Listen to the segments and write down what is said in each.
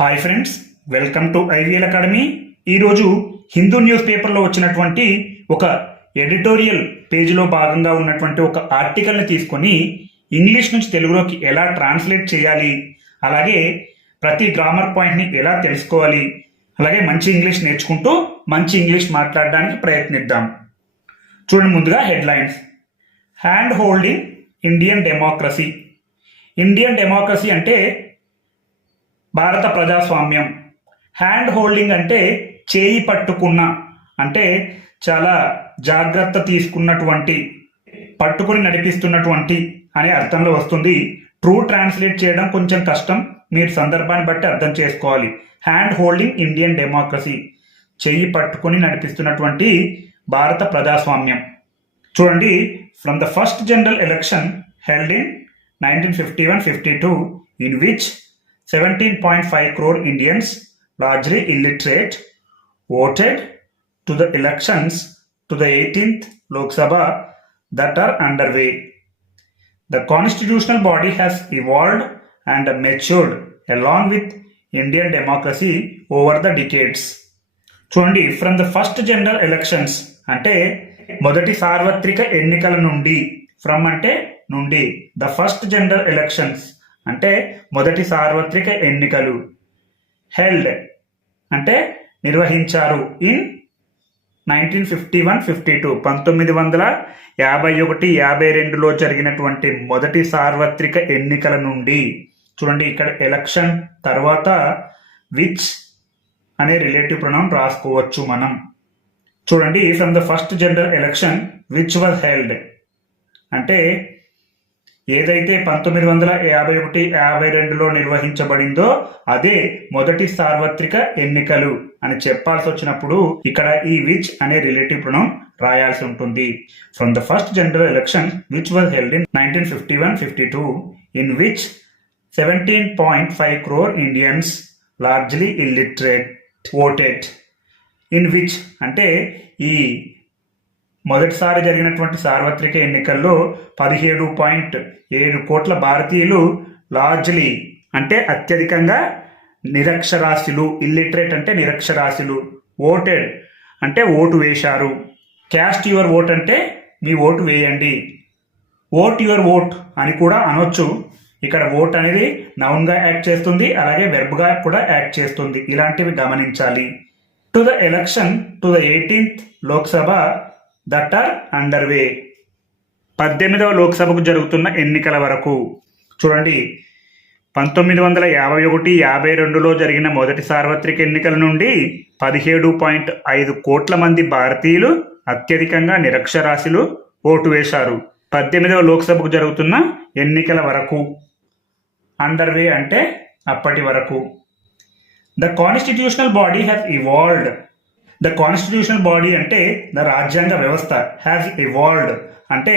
Hi friends welcome to IVL academy ఈరోజు Hindu news పేపర్లో వచ్చినటువంటి ఒక ఎడిటోరియల్ పేజీలో భాగంగా ఉన్నటువంటి ఒక ఆర్టికల్ని తీసుకొని ఇంగ్లీష్ నుంచి తెలుగులోకి ఎలా ట్రాన్స్లేట్ చేయాలి అలాగే ప్రతి గ్రామర్ పాయింట్ని ఎలా తెలుసుకోవాలి అలాగే మంచి ఇంగ్లీష్ నేర్చుకుంటూ మంచి ఇంగ్లీష్ మాట్లాడడానికి ప్రయత్నిద్దాం. చూడండి ముందుగా headlines. Hand holding Indian democracy Indian democracy అంటే భారత ప్రజాస్వామ్యం. హ్యాండ్ హోల్డింగ్ అంటే చేయి పట్టుకున్న అంటే చాలా జాగ్రత్త తీసుకున్నటువంటి పట్టుకుని నడిపిస్తున్నటువంటి అనే అర్థంలో వస్తుంది. ట్రూ ట్రాన్స్లేట్ చేయడం కొంచెం కష్టం. మీరు సందర్భాన్ని బట్టి అర్థం చేసుకోవాలి. Hand holding Indian democracy. చెయ్యి పట్టుకుని నడిపిస్తున్నటువంటి భారత ప్రజాస్వామ్యం. చూడండి from the first general election held in nineteen fifty one fifty two in which 17.5 crore Indians, largely illiterate, voted to the elections to the 18th Lok Sabha that are underway. The constitutional body has evolved and matured along with Indian democracy over the decades. చూడండి from the first general elections అంటే మొదటి సార్వత్రిక ఎన్నికల నుండి from అంటే నుండి the first general elections అంటే మొదటి సార్వత్రిక ఎన్నికలు. హెల్డ్ అంటే నిర్వహించారు in nineteen fifty one fifty two. పంతొమ్మిది వందల యాభై ఒకటి యాభై రెండులో జరిగినటువంటి మొదటి సార్వత్రిక ఎన్నికల నుండి చూడండి ఇక్కడ ఎలక్షన్ తర్వాత విచ్ అనే రిలేటివ్ ప్రణం రాసుకోవచ్చు మనం. చూడండి from the first general election which was held? అంటే ఏదైతే పంతొమ్మిది వందల యాభై ఒకటి యాభై రెండులో నిర్వహించబడిందో అదే మొదటి సార్వత్రిక ఎన్నికలు అని చెప్పాల్సి వచ్చినప్పుడు ఇక్కడ ఈ విచ్ అనే రిలేటివ్ ప్రణం రాయాల్సి ఉంటుంది. From the first general election which was held in nineteen fifty one fifty two in which seventeen point five crore Indians largely illiterate voted in which అంటే ఈ మొదటిసారి జరిగినటువంటి సార్వత్రిక ఎన్నికల్లో పదిహేడు పాయింట్ ఏడు కోట్ల భారతీయులు లార్జ్లీ అంటే అత్యధికంగా నిరక్షరాస్యులు ఇల్లిటరేట్ అంటే నిరక్షరాస్యులు ఓటెడ్ అంటే ఓటు వేశారు. క్యాస్ట్ యువర్ ఓట్ అంటే మీ ఓటు వేయండి. ఓట్ యువర్ ఓట్ అని కూడా అనొచ్చు. ఇక్కడ ఓట్ అనేది నౌన్గా యాక్ట్ చేస్తుంది అలాగే వెర్బ్గా కూడా యాక్ట్ చేస్తుంది. ఇలాంటివి గమనించాలి. To the election to the eighteenth Lok Sabha that are under way పద్దెనిమిదవ లోక్సభకు జరుగుతున్న ఎన్నికల వరకు. చూడండి పంతొమ్మిది వందల యాభై ఒకటి యాభై రెండులో జరిగిన మొదటి సార్వత్రిక ఎన్నికల నుండి పదిహేడు పాయింట్ ఐదు కోట్ల మంది భారతీయులు అత్యధికంగా నిరక్షరాస్యులు ఓటు వేశారు. పద్దెనిమిదవ లోక్సభకు జరుగుతున్న ఎన్నికల వరకు. అండర్ వే అంటే అప్పటి వరకు. The constitutional body has evolved the constitutional body అంటే ద రాజ్యాంగ వ్యవస్థ హ్యాస్ ఇవాల్వ్డ్ అంటే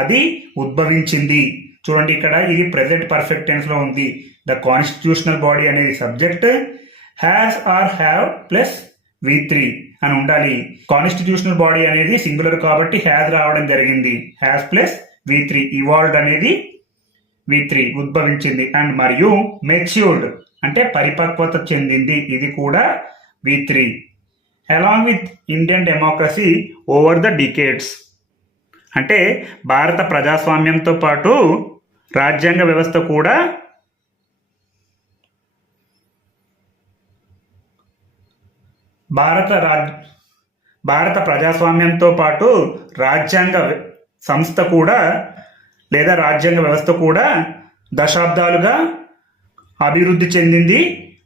అది ఉద్భవించింది. చూడండి ఇక్కడ ఇది ప్రెసెంట్ పర్ఫెక్ట్ టెన్స్లో ఉంది. ద కాన్స్టిట్యూషనల్ బాడీ అనేది subject has or have plus V three అని ఉండాలి. కాన్స్టిట్యూషనల్ బాడీ అనేది సింగులర్ కాబట్టి హ్యాస్ రావడం జరిగింది. Has plus V three evolved అనేది వి త్రీ ఉద్భవించింది. అండ్ మరియు మెచ్యూర్డ్ అంటే పరిపక్వత చెందింది. ఇది కూడా V three along with Indian democracy over the decades అంటే భారత ప్రజాస్వామ్యంతో పాటు రాజ్యాంగ వ్యవస్థ కూడా భారత రాజ్ భారత ప్రజాస్వామ్యంతో పాటు రాజ్యాంగ సంస్థ కూడా లేదా రాజ్యాంగ వ్యవస్థ కూడా దశాబ్దాలుగా అభివృద్ధి చెందింది.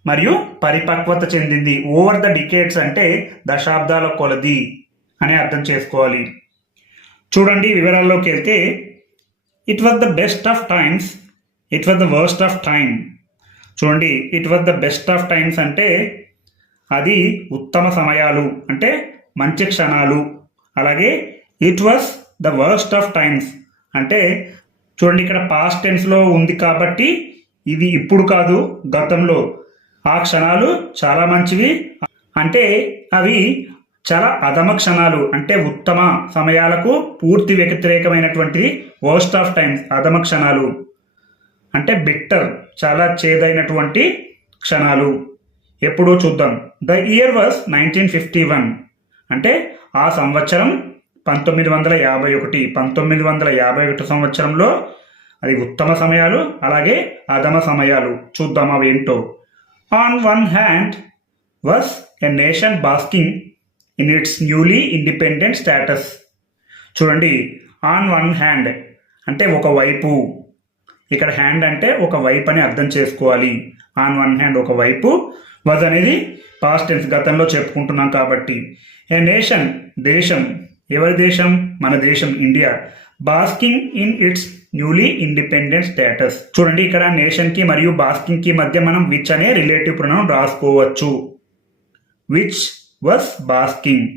మరియు పరిపక్వత చెందింది. ఓవర్ ద డికేట్స్ అంటే దశాబ్దాల కొలది అని అర్థం చేసుకోవాలి. చూడండి వివరాల్లోకి వెళ్తే it was the best of times it was the worst of time చూడండి it was the best of times అంటే అది ఉత్తమ సమయాలు అంటే మంచి క్షణాలు. అలాగే it was the worst of times అంటే చూడండి ఇక్కడ పాస్ట్ టెన్స్లో ఉంది కాబట్టి ఇది ఇప్పుడు కాదు గతంలో. ఆ క్షణాలు చాలా మంచివి. అంటే అవి చాలా అధమ క్షణాలు అంటే ఉత్తమ సమయాలకు పూర్తి వ్యతిరేకమైనటువంటిది వర్స్ట్ ఆఫ్ టైమ్స్ అధమ క్షణాలు. అంటే బిట్టర్ చాలా చేదైనటువంటి క్షణాలు. ఎప్పుడో చూద్దాం. The year was nineteen fifty one అంటే ఆ సంవత్సరం పంతొమ్మిది వందల యాభై ఒకటి. పంతొమ్మిది వందల యాభై ఒకటి సంవత్సరంలో అది ఉత్తమ సమయాలు అలాగే అధమ సమయాలు. చూద్దాం అవి ఏంటో. On one hand was a nation basking in its newly independent status చూడండి ఆన్ వన్ హ్యాండ్ అంటే ఒక వైపు. ఇక్కడ హ్యాండ్ అంటే ఒక వైపు అని అర్థం చేసుకోవాలి. ఆన్ వన్ హ్యాండ్ ఒక వైపు వజ్ అనేది పాస్ట్ టెన్స్ గతంలో చెప్పుకుంటున్నాం కాబట్టి. ఏ నేషన్ దేశం ఎవరి దేశం? మన దేశం India. Basking in its newly independent status. చూడండి ఇక్కడ నేషన్కి మరియు బాస్కింగ్కి మధ్య మనం విచ్ అనే రిలేటివ్ ప్రొనౌన్ రాసుకోవచ్చు. Which was basking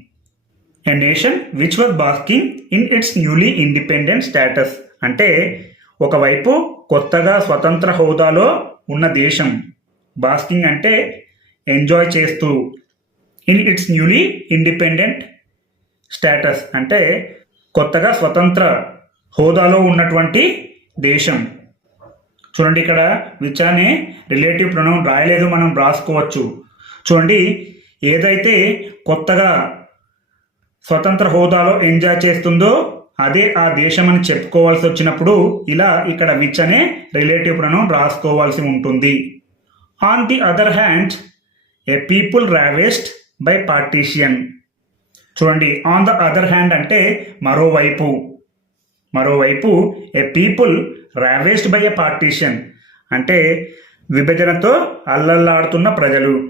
a nation which was basking in its newly independent status అంటే ఒకవైపు కొత్తగా స్వతంత్ర హోదాలో ఉన్న దేశం. బాస్కింగ్ అంటే ఎంజాయ్ చేస్తూ. In its newly independent status అంటే కొత్తగా స్వతంత్ర హోదాలో ఉన్నటువంటి దేశం. చూడండి ఇక్కడ విచ్ అనే రిలేటివ్ ప్రణం రాయలేదు మనం రాసుకోవచ్చు. చూడండి ఏదైతే కొత్తగా స్వతంత్ర హోదాలో ఎంజాయ్ చేస్తుందో అదే ఆ దేశం అని చెప్పుకోవాల్సి వచ్చినప్పుడు ఇలా ఇక్కడ విచ్ అనే రిలేటివ్ ప్రణం రాసుకోవాల్సి ఉంటుంది. On the other hand a people ravaged by partition చూడండి ఆన్ ద అదర్ హ్యాండ్ అంటే మరోవైపు. మరోవైపు a people ravaged by a partition అంటే విభజనతో అల్లల్లాడుతున్న ప్రజలు.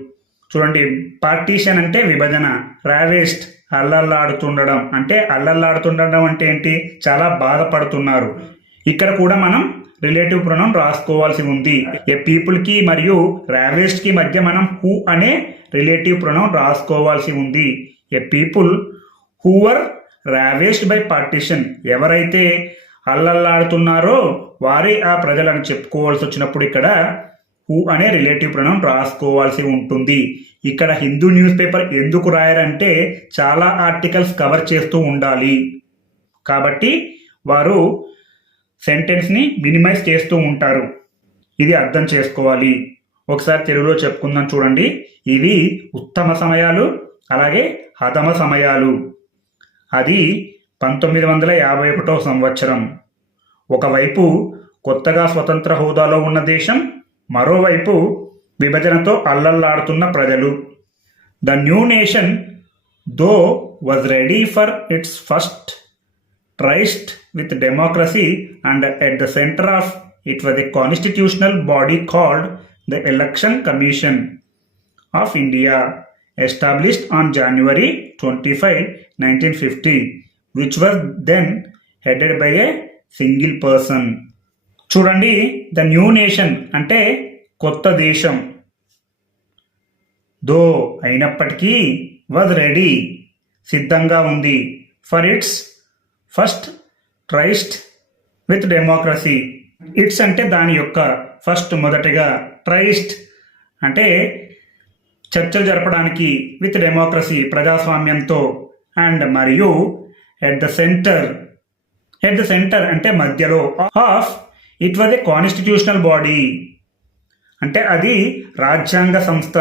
చూడండి పార్టీషన్ అంటే విభజన రావేస్ట్ అల్లల్లాడుతుండడం. అంటే అల్లల్లాడుతుండడం అంటే ఏంటి? చాలా బాధపడుతున్నారు. ఇక్కడ కూడా మనం రిలేటివ్ ప్రణం రాసుకోవాల్సి ఉంది. ఏ పీపుల్కి మరియు రావేస్ట్కి మధ్య మనం హూ అనే రిలేటివ్ ప్రణం రాసుకోవాల్సి ఉంది. A people who were ravaged by partition ఎవరైతే అల్లల్లాడుతున్నారో వారే ఆ ప్రజలను చెప్పుకోవాల్సి వచ్చినప్పుడు ఇక్కడ హూ అనే రిలేటివ్ ప్రణం రాసుకోవాల్సి ఉంటుంది. ఇక్కడ హిందూ న్యూస్ పేపర్ ఎందుకు రాయరంటే చాలా ఆర్టికల్స్ కవర్ చేస్తూ ఉండాలి. కాబట్టి వారు సెంటెన్స్ని మినిమైజ్ చేస్తూ ఉంటారు. ఇది అర్థం చేసుకోవాలి. ఒకసారి తెలుగులో చెప్పుకుందాం చూడండి. ఇవి ఉత్తమ సమయాలు. అలాగే హతమ సమయాలు. అది పంతొమ్మిది వందల యాభై ఒకటో సంవత్సరం. ఒకవైపు కొత్తగా స్వతంత్ర హోదాలో ఉన్న దేశం మరోవైపు విభజనతో అల్లల్లాడుతున్న ప్రజలు. The new nation though was ready for its first tryst with democracy and at the centre of it was a constitutional body called the election commission of India established on January 25, 1950, which was then headed by a single person చూడండి the new nation అంటే కొత్త దేశం. Though అయినప్పటికీ was ready సిద్ధంగా ఉంది for its first tryst with democracy its అంటే దాని యొక్క ఫస్ట్ మొదటిగా ట్రైస్ట్ అంటే చర్చలు జరపడానికి విత్ డెమోక్రసీ ప్రజాస్వామ్యంతో అండ్ మరియు at the centre at the centre అంటే మధ్యలో of it was a constitutional body. అంటే అది రాజ్యాంగ సంస్థ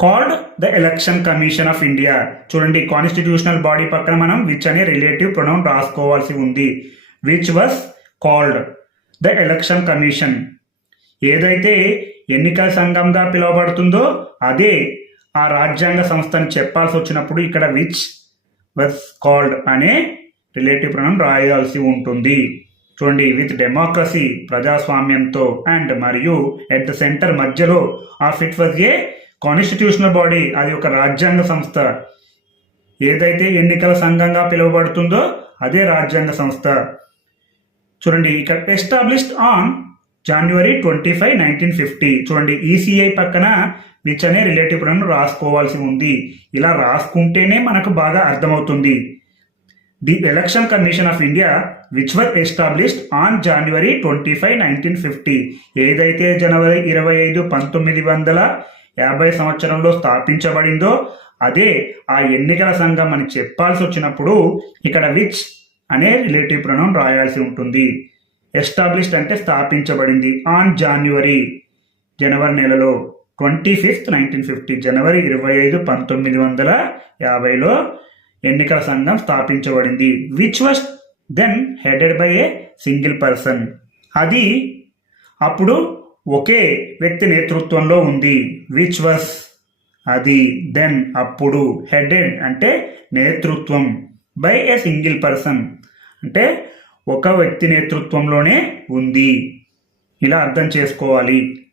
called the election commission of India. చూడండి కాన్స్టిట్యూషనల్ బాడీ పక్కన మనం విచ్ అనే రిలేటివ్ ప్రొనౌన్ రాసుకోవాల్సి ఉంది. Which was called the election commission ఏదైతే ఎన్నికల సంఘంగా పిలువబడుతుందో అదే ఆ రాజ్యాంగ సంస్థని చెప్పాల్సి వచ్చినప్పుడు ఇక్కడ విచ్ వెస్ కాల్డ్ అనే రిలేటివ్ ప్రణం రాయాల్సి ఉంటుంది. చూడండి విత్ డెమోక్రసీ ప్రజాస్వామ్యంతో అండ్ మరియు ఎట్ ద సెంటర్ మధ్యలో of it was a? Constitutional body అది ఒక రాజ్యాంగ సంస్థ. ఏదైతే ఎన్నికల సంఘంగా పిలువబడుతుందో అదే రాజ్యాంగ సంస్థ. చూడండి ఇక్కడ established on January twenty five nineteen fifty చూడండి ఈసీఐ పక్కన విచ్ అనే రిలేటివ్ ప్రొనౌన్ రాసుకోవాల్సి ఉంది. ఇలా రాసుకుంటేనే మనకు బాగా అర్థమవుతుంది. The election commission of India which were established on January twenty five nineteen fifty ఏదైతే జనవరి ఇరవై ఐదు పంతొమ్మిది వందల యాభై సంవత్సరంలో స్థాపించబడిందో అదే ఆ ఎన్నికల సంఘం అని చెప్పాల్సి వచ్చినప్పుడు ఇక్కడ విచ్ అనే రిలేటివ్ ప్రొనౌన్ రాయాల్సి ఉంటుంది. ఎస్టాబ్లిష్డ్ అంటే స్థాపించబడింది. ఆన్ జాన్యువరి జనవరి నెలలో ట్వంటీ ఫిఫ్త్ నైన్టీన్ ఫిఫ్టీ జనవరి ఇరవై ఐదు పంతొమ్మిది వందల యాభైలో ఎన్నికల సంఘం స్థాపించబడింది. Which was then headed by a single person అది అప్పుడు ఒకే వ్యక్తి నేతృత్వంలో ఉంది. విచ్ వాస్ అది దెన్ అప్పుడు హెడెడ్ అంటే నేతృత్వం బై ఏ సింగిల్ పర్సన్ అంటే ఒక వ్యక్తి నేతృత్వంలోనే ఉంది. ఇలా అర్థం చేసుకోవాలి.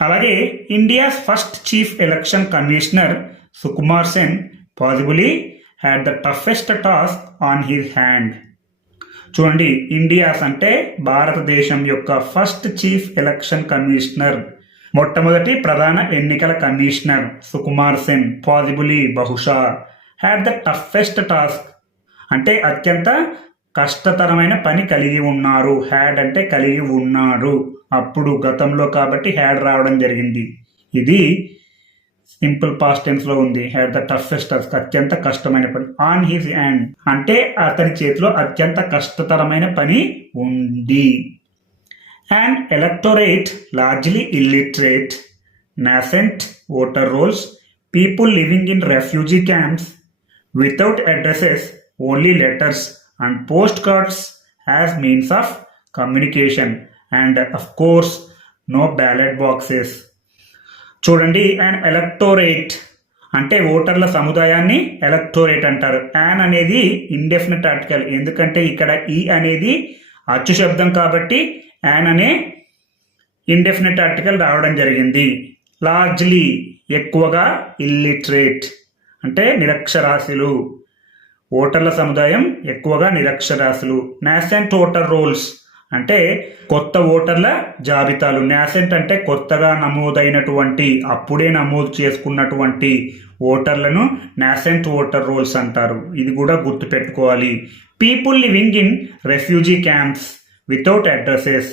అలాగే India's first chief election commissioner Sukumar Sen possibly had the toughest task on his hand చూడండి ఇండియాస్ అంటే భారతదేశం యొక్క ఫస్ట్ చీఫ్ ఎలక్షన్ కమిషనర్. మొట్టమొదటి ప్రధాన ఎన్నికల కమిషనర్ సుకుమార్ సెన్ పాజిబులీ బహుశా హ్యాడ్ ద టఫెస్ట్ టాస్క్ అంటే అత్యంత కష్టతరమైన పని కలిగి ఉన్నారు. హ్యాడ్ అంటే కలిగి ఉన్నారు. అప్పుడు గతంలో కాబట్టి హ్యాడ్ రావడం జరిగింది. ఇది సింపుల్ పాస్ట్ టెన్స్లో ఉంది. హ్యాడ్ ద టఫెస్ట్ టాస్క్ అత్యంత కష్టమైన పని. On his hand. అంటే అతని చేతిలో అత్యంత కష్టతరమైన పని ఉంది. And electorate largely illiterate nascent voter rolls people living in refugee camps without addresses only letters and postcards as means of communication, and of course, no ballot boxes. చూడండి and electorate అంటే ఓటర్ల సముదాయాన్ని ఎలక్టోరేట్ అంటారు. An అనేది indefinite article ఎందుకంటే ఇక్కడ ఈ అనేది అచ్చు శబ్దం కాబట్టి యాన్ అనే ఇండెఫినెట్ ఆర్టికల్ రావడం జరిగింది. లార్జ్లీ ఎక్కువగా ఇల్లిటరేట్ అంటే నిరక్షరాస్యులు. ఓటర్ల సముదాయం ఎక్కువగా నిరక్షరాస్యులు. నాసెంట్ ఓటర్ రోల్స్ అంటే కొత్త ఓటర్ల జాబితాలు. నాసెంట్ అంటే కొత్తగా నమోదైనటువంటి అప్పుడే నమోదు చేసుకున్నటువంటి ఓటర్లను నాసెంట్ ఓటర్ రోల్స్ అంటారు. ఇది కూడా గుర్తుపెట్టుకోవాలి. People living in refugee camps without addresses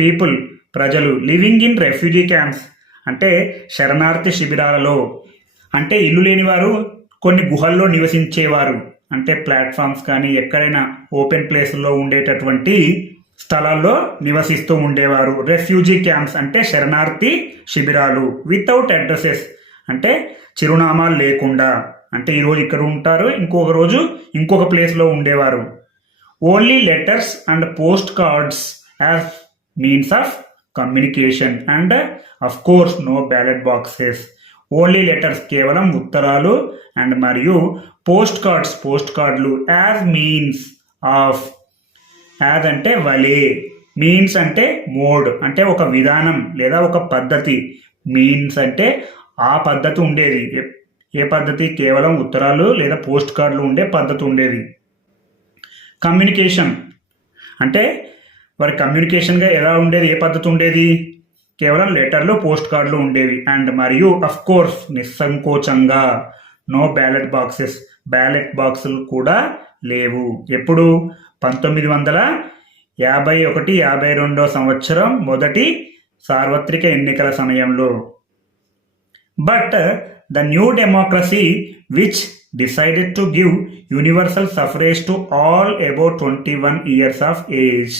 people ప్రజలు లివింగ్ ఇన్ రెఫ్యూజీ క్యాంప్స్ అంటే శరణార్థి శిబిరాలలో. అంటే ఇల్లు లేని వారు కొన్ని గుహల్లో నివసించేవారు. అంటే ప్లాట్ఫామ్స్ కానీ ఎక్కడైనా ఓపెన్ ప్లేస్లో ఉండేటటువంటి స్థలాల్లో నివసిస్తూ ఉండేవారు. రెఫ్యూజీ క్యాంప్స్ అంటే శరణార్థి శిబిరాలు. వితౌట్ అడ్రసెస్ అంటే చిరునామాలు లేకుండా. అంటే ఈరోజు ఇక్కడ ఉంటారు ఇంకొక రోజు ఇంకొక ప్లేస్లో ఉండేవారు. Only letters and post cards as means of communication and of course no ballot boxes only letters కేవలం ఉత్తరాలు అండ్ మరియు పోస్ట్ కార్డ్స్ పోస్ట్ కార్డులు యాజ్ మీన్స్ ఆఫ్ యాజ్ అంటే వలే మీన్స్ అంటే మోడ్ అంటే ఒక విధానం లేదా ఒక పద్ధతి. మీన్స్ అంటే ఆ పద్ధతి ఉండేది. ఏ- ఏ పద్ధతి? కేవలం ఉత్తరాలు లేదా పోస్ట్ కార్డులు ఉండే పద్ధతి ఉండేది. కమ్యూనికేషన్ అంటే వారి కమ్యూనికేషన్గా ఎలా ఉండేది? ఏ పద్ధతి ఉండేది? కేవలం లెటర్లు పోస్ట్ కార్డులు ఉండేవి. అండ్ మరియు అఫ్ కోర్స్ నిస్సంకోచంగా నో బ్యాలెట్ బాక్సెస్ బ్యాలెట్ బాక్సులు కూడా లేవు. ఎప్పుడు? పంతొమ్మిది వందల యాభై ఒకటి యాభై రెండో సంవత్సరం మొదటి సార్వత్రిక ఎన్నికల సమయంలో. But the new democracy which decided to give universal suffrage to all about twenty one years of age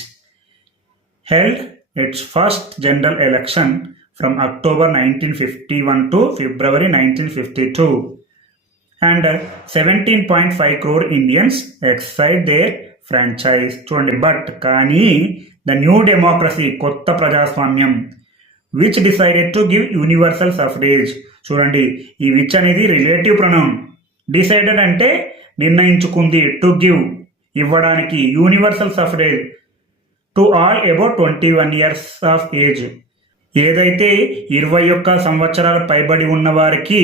held its first general election from October 1951 to February 1952 and uh, point 17.5 crore Indians exercised their franchise చూడండి. But కానీ the new democracy కొత్త ప్రజాస్వామ్యం which decided to give universal suffrage చూడండి. ఈ which అనేది relative pronoun decided అంటే నిర్ణయించుకుంది to give ఇవ్వడానికి universal suffrage to all about twenty one years of age ఏదైతే ఇరవై ఒక్క సంవత్సరాల పైబడి ఉన్న వారికి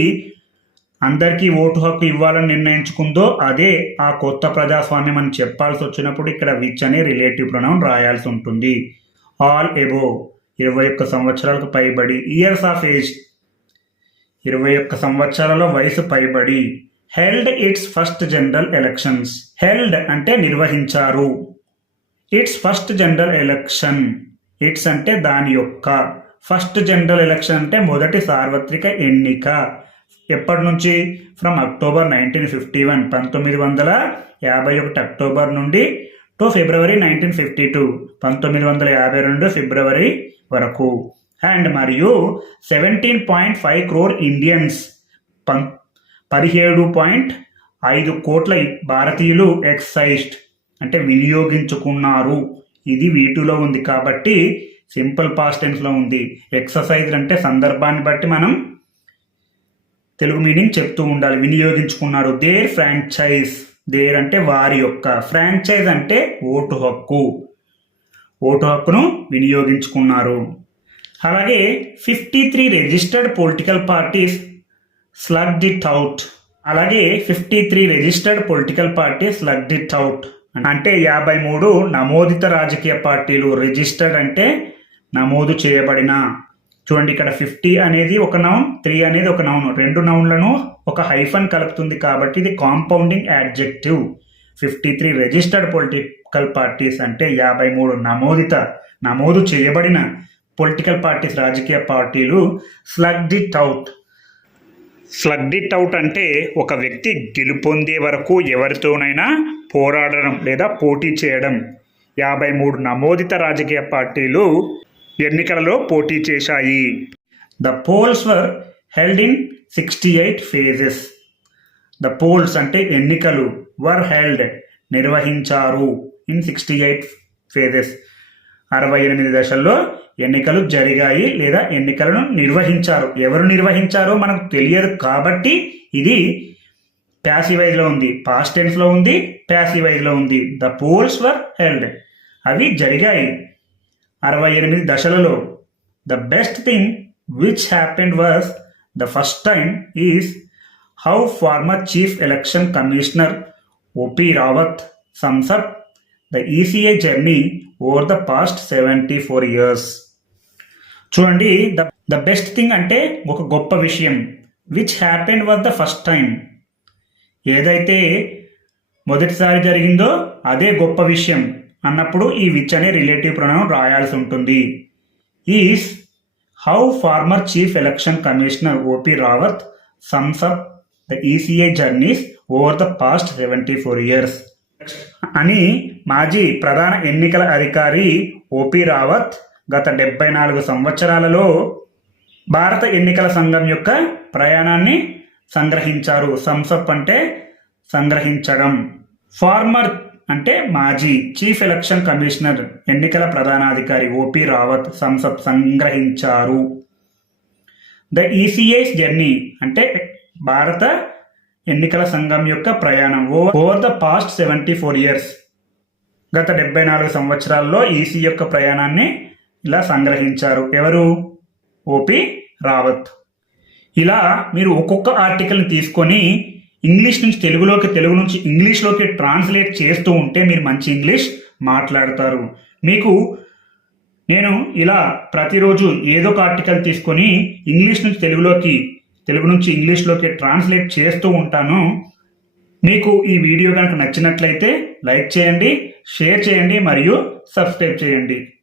అందరికీ ఓటు హక్కు ఇవ్వాలని నిర్ణయించుకుందో అదే ఆ కొత్త ప్రజాస్వామ్యం అని చెప్పాల్సి వచ్చినప్పుడు ఇక్కడ విచ్ అనే రిలేటివ్ ప్రణవం రాయాల్సి ఉంటుంది. ఆల్ ఎబో ఇరవై ఒక్క సంవత్సరాలకు పైబడి ఇయర్స్ ఆఫ్ ఏజ్ ఇరవై ఒక్క సంవత్సరాల వయసు పైబడి. Held its first general elections held అంటే నిర్వహించారు. Its first general election its అంటే దాని యొక్క. ఫస్ట్ జనరల్ ఎలక్షన్ అంటే మొదటి సార్వత్రిక ఎన్నిక. ఎప్పటి నుంచి? From October nineteen fifty one పంతొమ్మిది వందల యాభై ఒకటి అక్టోబర్ నుండి to February nineteen fifty two పంతొమ్మిది వందల యాభై రెండు ఫిబ్రవరి వరకు. అండ్ మరియు seventeen point five crore Indians పం పదిహేడు పాయింట్ ఐదు కోట్ల భారతీయులు ఎక్సైజ్డ్ అంటే వినియోగించుకున్నారు. ఇది వీటిలో ఉంది కాబట్టి సింపుల్ పాస్ట్ టెన్స్లో ఉంది. ఎక్సర్సైజ్ అంటే సందర్భాన్ని బట్టి మనం తెలుగు మీనింగ్ చెప్తూ ఉండాలి. వినియోగించుకున్నారు. There franchise. దేర్ అంటే వారి యొక్క. ఫ్రాంచైజ్ అంటే ఓటు హక్కు. ఓటు హక్కును వినియోగించుకున్నారు. అలాగే fifty three registered political parties slug it out అలాగే fifty three registered political parties slug it out అంటే యాభై మూడు నమోదిత రాజకీయ పార్టీలు రిజిస్టర్డ్ అంటే నమోదు చేయబడిన. చూడండి ఇక్కడ ఫిఫ్టీ అనేది ఒక నౌన్ త్రీ అనేది ఒక నౌన్. రెండు నౌన్లను ఒక హైఫన్ కలుపుతుంది కాబట్టి ఇది compounding adjective. Fifty three registered political parties అంటే యాభై మూడు నమోదిత నమోదు చేయబడిన పొలిటికల్ పార్టీస్ రాజకీయ పార్టీలు. Slug the tooth slug it out అంటే ఒక వ్యక్తి గెలుపొందే వరకు ఎవరితోనైనా పోరాడడం లేదా పోటీ చేయడం. యాభై మూడు నమోదిత రాజకీయ పార్టీలు ఎన్నికలలో పోటీ చేశాయి. The polls were held in sixty eight phases the polls అంటే ఎన్నికలు వర్ హెల్డ్ నిర్వహించారు ఇన్ సిక్స్టీ ఎయిట్ ఫేజెస్ అరవై ఎనిమిది దశల్లో ఎన్నికలు జరిగాయి లేదా ఎన్నికలను నిర్వహించారు. ఎవరు నిర్వహించారో మనకు తెలియదు కాబట్టి ఇది ప్యాసివైజ్లో ఉంది. పాస్ట్ టెన్స్లో ఉంది ప్యాసివైజ్లో ఉంది. ద పోల్స్ వర్ హెల్డ్ అవి జరిగాయి. అరవై ఎనిమిది దశలలో the best thing which happened was the first time is how former chief election commissioner OP Rawat sums up the ECI journey over the past seventy four years చూడండి the the best thing అంటే ఒక గొప్ప విషయం which happened was the first time ఏదైతే మొదటిసారి జరిగిందో అదే గొప్ప విషయం అన్నప్పుడు ఈ విచ్ అనే రిలేటివ్ ప్రొనౌన్ రాయాల్సి ఉంటుంది. Is how former chief election commissioner OP Rawat sums up the ECI journeys over the past seventy four years అని మాజీ ప్రధాన ఎన్నికల అధికారి ఓపి రావత్ గత డెబ్బై నాలుగు సంవత్సరాలలో భారత ఎన్నికల సంఘం యొక్క ప్రయాణాన్ని సంగ్రహించారు. సంసప్ అంటే సంగ్రహించడం. ఫార్మర్ అంటే మాజీ చీఫ్ ఎలక్షన్ కమిషనర్ ఎన్నికల ప్రధానాధికారి ఓపీ రావత్ సంసప్ సంగ్రహించారు. ద ఈసీఐస్ జర్నీ అంటే భారత ఎన్నికల సంఘం యొక్క ప్రయాణం. Over the past seventy four years. గత డెబ్బై నాలుగు సంవత్సరాల్లో ఈసీ యొక్క ప్రయాణాన్ని ఇలా సంగ్రహించారు. ఎవరు? ఓపి రావత్. ఇలా మీరు ఒక్కొక్క ఆర్టికల్ని తీసుకొని ఇంగ్లీష్ నుంచి తెలుగులోకి తెలుగు నుంచి ఇంగ్లీష్లోకి ట్రాన్స్లేట్ చేస్తూ ఉంటే మీరు మంచి ఇంగ్లీష్ మాట్లాడతారు. మీకు నేను ఇలా ప్రతిరోజు ఏదో ఒక ఆర్టికల్ తీసుకొని ఇంగ్లీష్ నుంచి తెలుగులోకి తెలుగు నుంచి ఇంగ్లీష్లోకి ట్రాన్స్లేట్ చేస్తూ ఉంటాను. మీకు ఈ వీడియో కనుక నచ్చినట్లయితే లైక్ చేయండి. షేర్ చేయండి మరియు సబ్స్క్రైబ్ చేయండి.